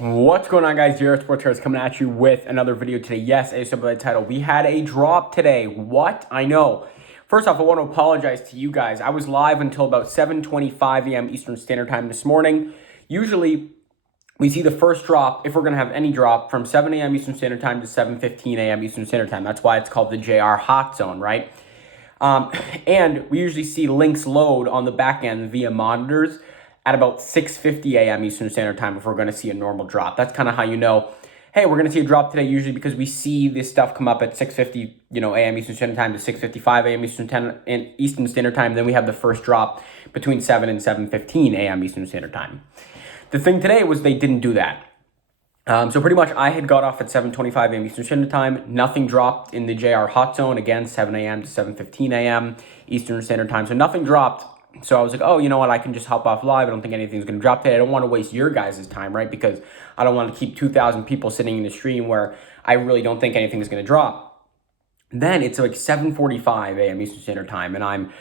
What's going on, guys? Jared Sports here is coming at you with another video today. Yes, a simple title. We had a drop today. What? I know. First off, I want to apologize to you guys. I was live until about 7:25 a.m. Eastern Standard Time this morning. Usually, we see the first drop, if we're going to have any drop, from 7 a.m. Eastern Standard Time to 7:15 a.m. Eastern Standard Time. That's why it's called the JR Hot Zone, right? And we usually see links load on the back end via monitors at about 6:50 a.m. Eastern Standard Time if we're going to see a normal drop. That's kind of how you know, hey, we're going to see a drop today, usually because we see this stuff come up at 6:50, a.m. Eastern Standard Time to 6:55 a.m. Eastern Standard Time. Then we have the first drop between 7 and 7:15 a.m. Eastern Standard Time. The thing today was they didn't do that. So pretty much I had got off at 7:25 a.m. Eastern Standard Time. Nothing dropped in the JR Hot Zone. Again, 7 a.m. to 7:15 a.m. Eastern Standard Time. So nothing dropped. So I was like, oh, you know what? I can just hop off live. I don't think anything's going to drop today. I don't want to waste your guys' time, right? Because I don't want to keep 2,000 people sitting in the stream where I really don't think anything is going to drop. Then it's like 7:45 a.m. Eastern Standard Time, and I'm,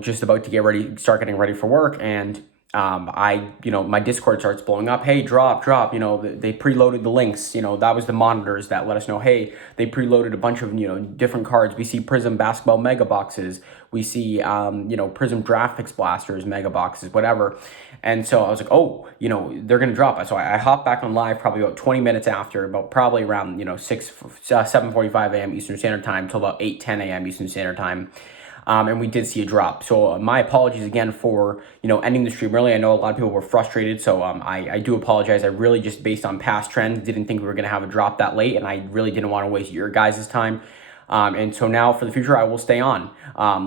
just about to start getting ready for work, and my Discord starts blowing up. Hey, drop. They preloaded the links. That was the monitors that let us know, hey, they preloaded a bunch of, different cards. We see Prism basketball mega boxes. We see, Prism draft picks blasters, mega boxes, whatever. And so I was like, oh, they're going to drop. So I hopped back on live probably about 20 minutes after, about probably around, 7:45 a.m. Eastern Standard Time till about 8:10 a.m. Eastern Standard Time. And we did see a drop. So my apologies again for, ending the stream early. I know a lot of people were frustrated, so I do apologize. I really just, based on past trends, didn't think we were going to have a drop that late, and I really didn't want to waste your guys' time. And so now for the future, I will stay on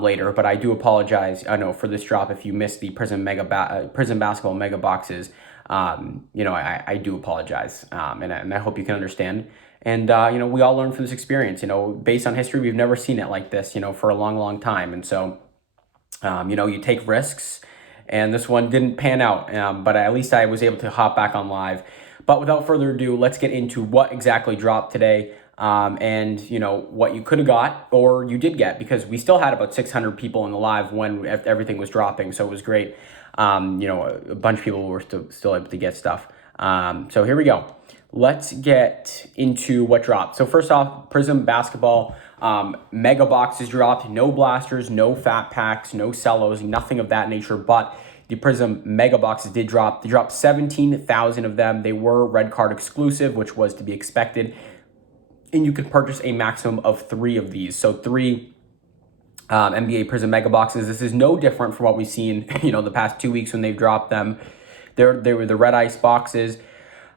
later, but I do apologize, for this drop. If you missed the Prism basketball mega boxes, I do apologize, and I hope you can understand. And, we all learn from this experience. Based on history, we've never seen it like this, for a long, long time. And so, you take risks, and this one didn't pan out, but at least I was able to hop back on live. But without further ado, let's get into what exactly dropped today, and, what you could have got or you did get, because we still had about 600 people in the live when everything was dropping. So it was great. A bunch of people were still able to get stuff. So here we go. Let's get into what dropped. So first off, Prism basketball mega boxes dropped. No blasters, no fat packs, no cellos, nothing of that nature. But the Prism mega boxes did drop. They dropped 17,000 of them. They were red card exclusive, which was to be expected. And you could purchase a maximum of 3 of these. So 3 NBA Prism mega boxes. This is no different from what we've seen, the past 2 weeks when they've dropped them. They were the red ice boxes.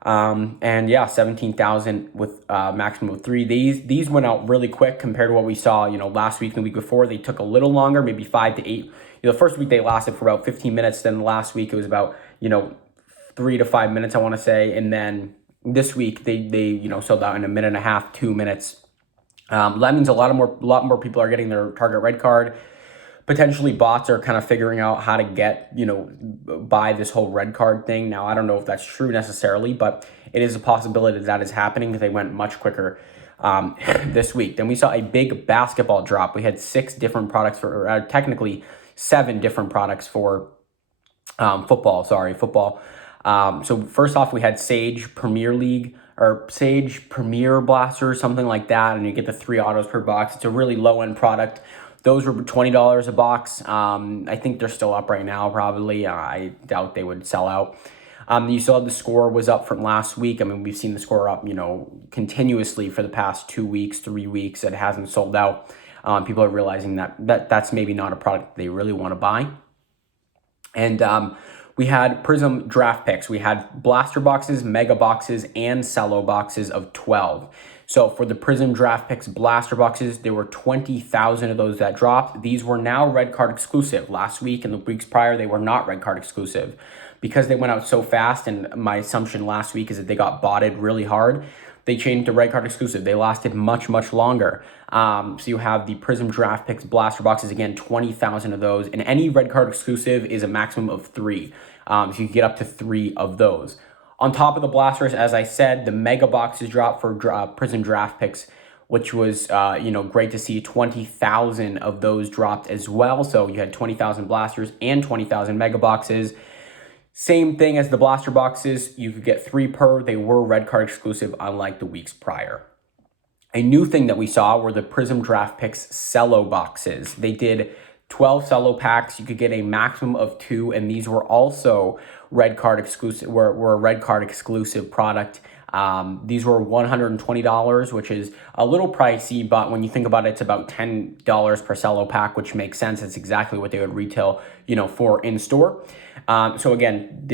17,000 with maximum of 3. These went out really quick compared to what we saw, last week and the week before. They took a little longer, maybe 5 to 8. The first week they lasted for about 15 minutes. Then last week it was about, 3 to 5 minutes, I want to say. And then this week they sold out in a minute and a half, 2 minutes. That means a lot more people are getting their target red card. Potentially bots are kind of figuring out how to get, buy this whole red card thing. Now, I don't know if that's true necessarily, but it is a possibility that is happening because they went much quicker this week. Then we saw a big basketball drop. We had 6 different products technically 7 different products for football. So first off, we had Sage Premier League or Sage Premier Blaster, something like that. And you get the 3 autos per box. It's a really low end product. Those were $20 a box. I think they're still up right now, probably. I doubt they would sell out. You saw the score was up from last week. I mean, we've seen the score up, continuously for the past 2 weeks, 3 weeks. It hasn't sold out. People are realizing that's maybe not a product they really want to buy. And we had Prism draft picks. We had blaster boxes, mega boxes, and cello boxes of 12. So for the Prism draft picks blaster boxes, there were 20,000 of those that dropped. These were now red card exclusive. Last week and the weeks prior, they were not red card exclusive because they went out so fast. And my assumption last week is that they got botted really hard. They changed to red card exclusive. They lasted much, much longer. So you have the Prism draft picks blaster boxes, again, 20,000 of those. And any red card exclusive is a maximum of 3. So you can get up to 3 of those. On top of the blasters, as I said, the mega boxes dropped for Prism draft picks, which was, great to see. 20,000 of those dropped as well. So you had 20,000 blasters and 20,000 mega boxes. Same thing as the blaster boxes. You could get 3 per. They were red card exclusive, unlike the weeks prior. A new thing that we saw were the Prism Draft Picks cello boxes. They did 12 cello packs. You could get a maximum of 2, and these were also red card exclusive. Were a red card exclusive product. These were $120, which is a little pricey, but when you think about it, it's about $10 per cello pack, which makes sense. It's exactly what they would retail, for in store. So again,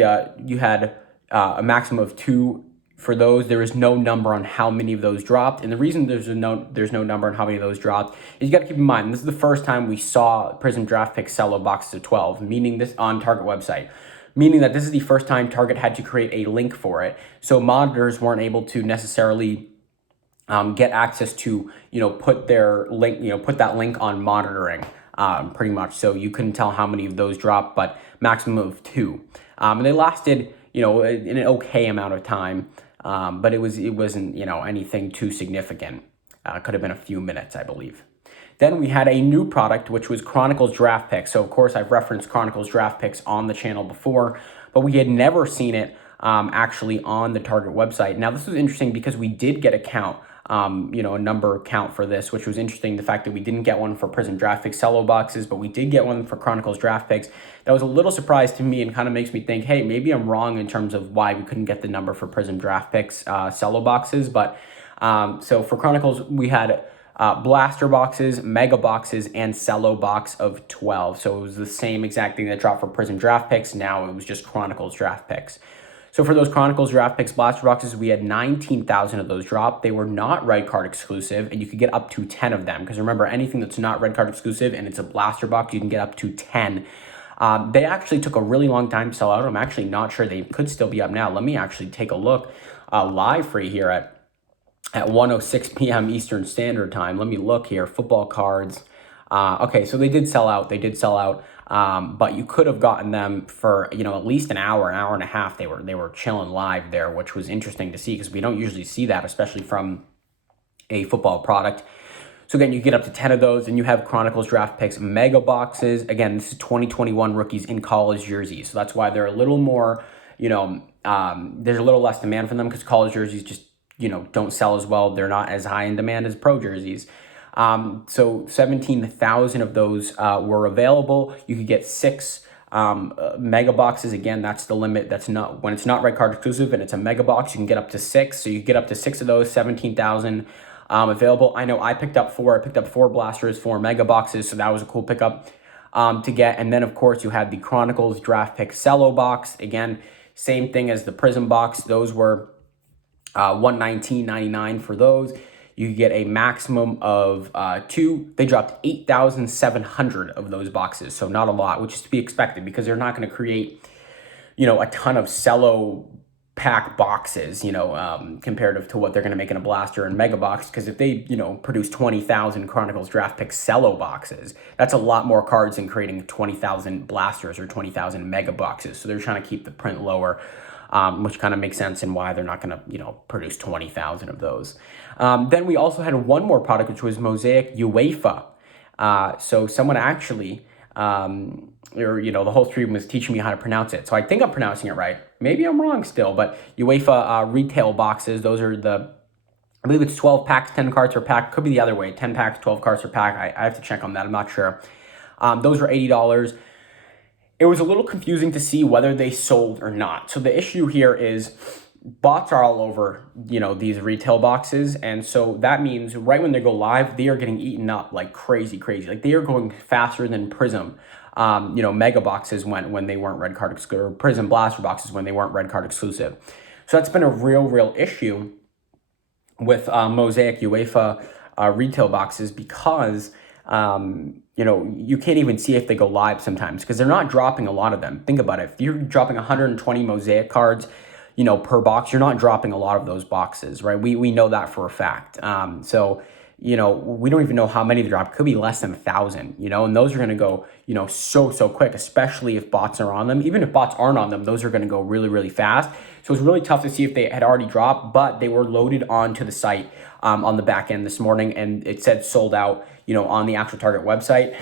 you had a maximum of 2 for those. There is no number on how many of those dropped, and the reason there's no number on how many of those dropped is you got to keep in mind this is the first time we saw Prism Draft Pick cello boxes of 12, meaning this on Target website. Meaning that this is the first time Target had to create a link for it. So monitors weren't able to necessarily get access to, put their link, put that link on monitoring, pretty much. So you couldn't tell how many of those dropped, but maximum of 2. And they lasted, an okay amount of time, but it wasn't, anything too significant. Could have been a few minutes, I believe. Then we had a new product, which was Chronicles Draft Picks. So, of course, I've referenced Chronicles Draft Picks on the channel before, but we had never seen it actually on the Target website. Now, this was interesting because we did get a count, a number count for this, which was interesting. The fact that we didn't get one for Prism Draft Picks cello boxes, but we did get one for Chronicles Draft Picks. That was a little surprise to me and kind of makes me think, hey, maybe I'm wrong in terms of why we couldn't get the number for Prism Draft Picks cello boxes. But so for Chronicles, we had blaster boxes, mega boxes, and cello box of 12. So it was the same exact thing that dropped for Prism Draft Picks. Now it was just Chronicles Draft Picks. So for those Chronicles Draft Picks blaster boxes, we had 19,000 of those drop. They were not red card exclusive, and you could get up to 10 of them. Because remember, anything that's not red card exclusive and it's a blaster box, you can get up to 10. They actually took a really long time to sell out. I'm actually not sure. They could still be up now. Let me actually take a look live for you here at 1:06 p.m. Eastern Standard Time. Let me look here. Football cards. Okay, so they did sell out. But you could have gotten them for, at least an hour and a half. They were chilling live there, which was interesting to see because we don't usually see that, especially from a football product. So again, you get up to 10 of those, and you have Chronicles Draft Picks mega boxes. Again, this is 2021 rookies in college jerseys. So that's why they're a little more, there's a little less demand for them because college jerseys just, don't sell as well. They're not as high in demand as pro jerseys. So 17,000 of those were available. You could get 6 mega boxes. Again, that's the limit. That's not when it's not red card exclusive and it's a mega box. You can get up to 6. So you get up to 6 of those. 17,000 available. I know I picked up 4. I picked up 4 blasters, 4 mega boxes. So that was a cool pickup to get. And then of course you had the Chronicles Draft Pick cello box. Again, same thing as the Prism box. Those were $119.99 for those. You get a maximum of 2. They dropped 8,700 of those boxes, so not a lot, which is to be expected because they're not going to create, a ton of cello pack boxes, comparative to what they're going to make in a blaster and mega box. Because if they, produce 20,000 Chronicles Draft Pick cello boxes, that's a lot more cards than creating 20,000 blasters or 20,000 mega boxes. So they're trying to keep the print lower. Which kind of makes sense and why they're not going to, produce 20,000 of those. Then we also had one more product, which was Mosaic UEFA. So someone actually, the whole stream was teaching me how to pronounce it. So I think I'm pronouncing it right. Maybe I'm wrong still, but UEFA retail boxes, those are I believe it's 12 packs, 10 cards per pack. Could be the other way, 10 packs, 12 cards per pack. I have to check on that. I'm not sure. Those were $80. It was a little confusing to see whether they sold or not. So the issue here is bots are all over, these retail boxes. And so that means right when they go live, they are getting eaten up like crazy. Like they are going faster than Prism, mega boxes when they weren't red card exclusive, or Prism blaster boxes when they weren't red card exclusive. So that's been a real issue with Mosaic UEFA retail boxes because you can't even see if they go live sometimes because they're not dropping a lot of them. Think about it. If you're dropping 120 Mosaic cards, per box, you're not dropping a lot of those boxes, right? We know that for a fact. So we don't even know how many they drop. It could be less than 1,000, and those are going to go, so quick, especially if bots are on them. Even if bots aren't on them, those are going to go really fast. So it's really tough to see if they had already dropped, but they were loaded onto the site on the back end this morning, and it said sold out, on the actual Target website.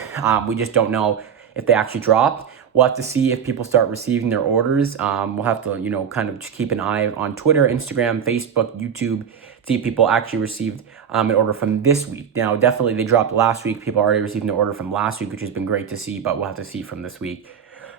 We just don't know if they actually dropped. We'll have to see if people start receiving their orders. We'll have to, you know, kind of just keep an eye on Twitter, Instagram, Facebook, YouTube, see if people actually received an order from this week. Now, definitely they dropped last week. People already received their order from last week, which has been great to see, but we'll have to see from this week.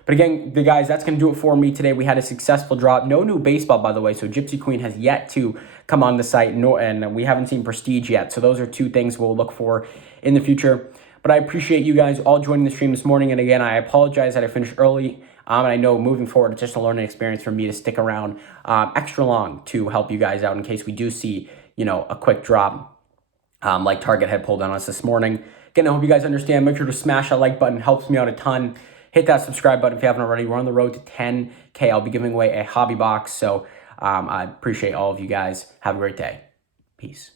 But again, the guys, that's going to do it for me today. We had a successful drop. No new baseball, by the way. So Gypsy Queen has yet to come on the site, and we haven't seen Prestige yet. So those are two things we'll look for in the future. But I appreciate you guys all joining the stream this morning. And again, I apologize that I finished early. And I know moving forward, it's just a learning experience for me to stick around extra long to help you guys out in case we do see, you know, a quick drop like Target had pulled on us this morning. Again, I hope you guys understand. Make sure to smash that like button. It helps me out a ton. Hit that subscribe button if you haven't already. We're on the road to 10K. I'll be giving away a hobby box. So I appreciate all of you guys. Have a great day. Peace.